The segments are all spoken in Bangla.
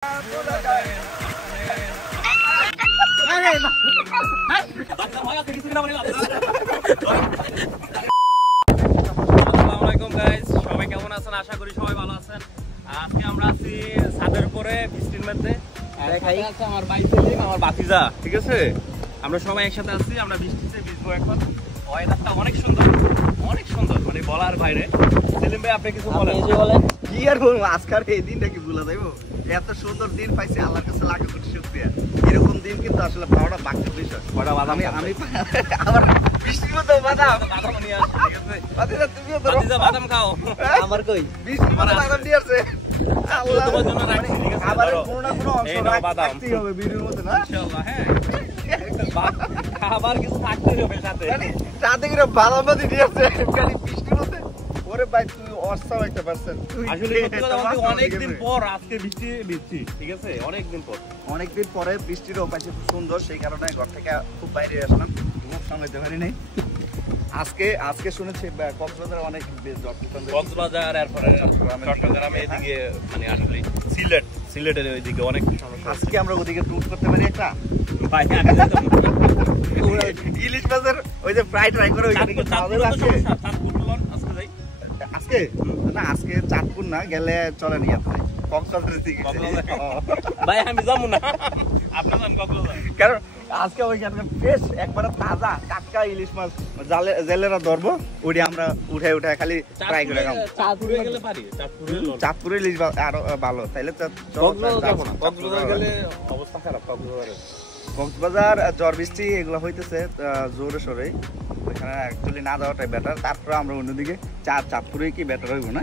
সবাই কেমন আছেন? আশা করি সবাই ভালো আছেন। আজকে আমরা আছি ছাদের উপরে বৃষ্টির মধ্যে। আমার ভাই সেলিম, আমার ভাতিজা, ঠিক আছে? আমরা সবাই একসাথে আছি, আমরা বৃষ্টিতে ভিজবো এখন। ওয়েদারটা অনেক সুন্দর, অনেক সুন্দর, মানে বলার বাইরে। সেলিম ভাই, আপনি কিছু বলেন। কি আর বলবো, আজকাল এই দিনটা কি ভুলা যাইবো? এত সুন্দর দিন পাইছি, আল্লাহর কাছে লাখ কোটি শুকরিয়া। এরকম দিন কিন্তু আসলে পাওয়াটা বাকি বিষয়। আমি আমার বৃষ্টির মধ্যে বাদাম নিয়ে আসছি, ঠিক আছে? ভাতিজা, তুমিও তো ভাতিজা বাদাম খাও। আমার কই বৃষ্টির মধ্যে বাদাম দিয়ে আসছে। আল্লাহ তোমার জন্য রাখছি, ঠিক আছে? আবার কোনো না কোনো অংশ বাদাম রাখতেই হবে ভিডিওর মধ্যে, না? ইনশাআল্লাহ। হ্যাঁ, খাবার কিছু থাকতেই হবে সাথে। সাথে করে বাদাম বাদি দিয়ে আসছে খালি বৃষ্টির মধ্যে। ওরে ভাই, তুই অসাম একটা পারসন। আসলে অনেকদিন পর আজকে বৃষ্টি ভিজছি, ঠিক আছে? অনেকদিন পরে বৃষ্টিরও পাইছি, খুব সুন্দর। সেই কারণে ঘর থেকে খুব বাইরে আসলাম, খুব সামলাইতে পারি নাই। আজকে শুনেছি কক্সবাজারে অনেক কক্সবাজার, এরপরে চট্টগ্রাম, এদিকে মানে আসলে সিলেটের ওইদিকে অনেক সমস্যা। আজকে আমরা ওদিকে ট্যুর করতে পারি একটা। ভাই, ইলিশ মাছের ওই যে ফ্রাই ট্রাই করে ওইখানে কি খাওয়া যাবে আজকে? আজকে না, আজকে চাঁদপুর না, গেলে চলে নি আপনি কক্সবাজারের দিকে। ভাই, আমি যাবো না, আপনি যান কক্সবাজার। কারণ আজকে ওইখানে ফ্রেশ একবারে তাজা টাটকা ইলিশ মাছ জেলেরা ধরবো, ওটি আমরা উঠাই খালি ট্রাই করে খাবো। চাঁদপুরে গেলে পারি, চাঁদপুরে ইলিশ আরো ভালো। তাইলে কক্সবাজার গেলে অবস্থা খারাপ। কক্সবাজার ঝড় বৃষ্টি এগুলো হইতেছে জোরে সোরে, ওইখানে অ্যাকচুয়ালি না যাওয়াটাই বেটার। তারপরে আমরা অন্যদিকে চাঁদপুরে কি বেটার হইব না?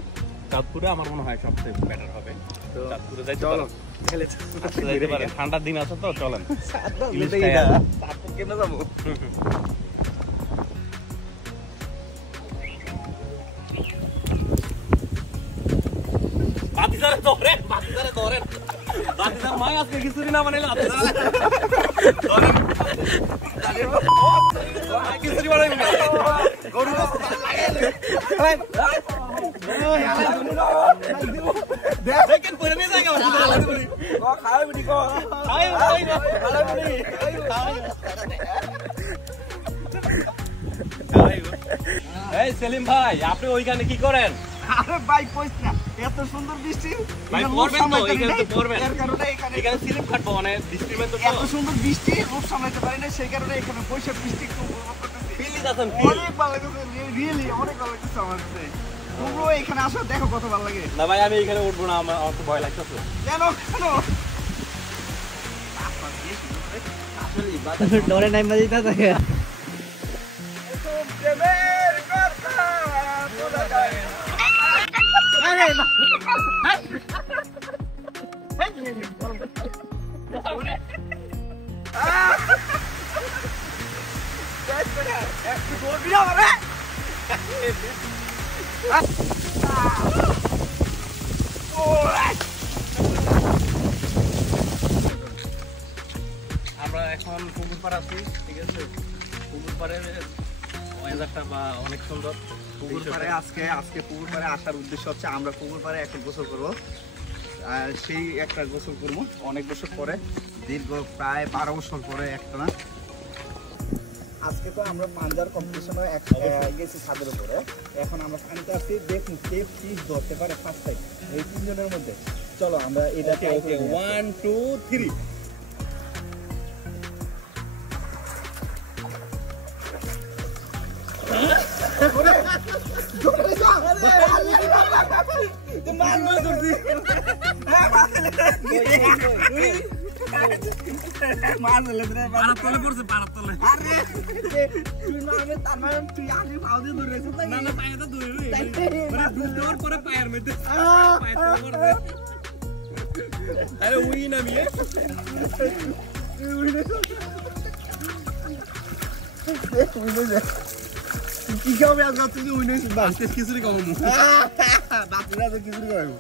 চাঁদপুরে আমার মনে হয় সবচেয়ে বেটার হবে। চাঁদপুরে যাইতে চলো, ঠান্ডার দিন আছে তো, চলেন। চাঁদপুর কেন যাবো? বাতিজারে ধরেন। বাতিজার মা আজকে খিচুড়ি না বানাইলে খিচুড়ি বানাইবে না। গরু দেখেন পরে নিয়ে যাই এই সেলিম ভাই, আপনি ওইখানে কি করেন? আরে ভাই, কইছ না, এত সুন্দর বৃষ্টি ভাই, পড়বেন তো, এখানে তো পড়বেন। এর কারণে এখানে স্লিপ কাটবো, মানে বৃষ্টির মধ্যে এত সুন্দর বৃষ্টি রূপ সামলাতে পারি না, সেই কারণে এখানে বসে বৃষ্টি একটু উপভোগ করতেছি। ফিলিং আছেন, অনেক ভালো লাগছে, রিয়েলি অনেক ভালো লাগছে আমার কাছে। তোমরা এখানে আসো, দেখো কত ভালো লাগে। না ভাই, আমি এখানে উঠবো না, আমার তো ভয় লাগতেছে। কেন ডরে নাই মজা থাকে। আমরা এখন পুকুর পাড়ে আছি, ঠিক আছে? পুকুর পাড়ের ওয়েদারটা অনেক সুন্দর। পুকুর পাড়ে আজকে পুকুর পাড়ে আসার উদ্দেশ্য হচ্ছে আমরা পুকুর পাড়ে একটা গোসল করবো। আর সেই একটা গোসল করবো অনেক বছর পরে, দীর্ঘ প্রায় 12 বছর পরে একটা না। আজকে তো আমরা পাঞ্জার কম্পিটিশনে গেছি ছাদের উপরে। এখন আমরা পানিতে আসছি, দেখুন কে ফিশ ধরতে পারে ফার্স্ট টাইম এই 3 জনের মধ্যে। চলো আমরা এটাকে 1 2 3। কি খাবে আজকে? তুমি উইনেছিস, খিচুড়ি খাবো। খিচুড়ি খাবো।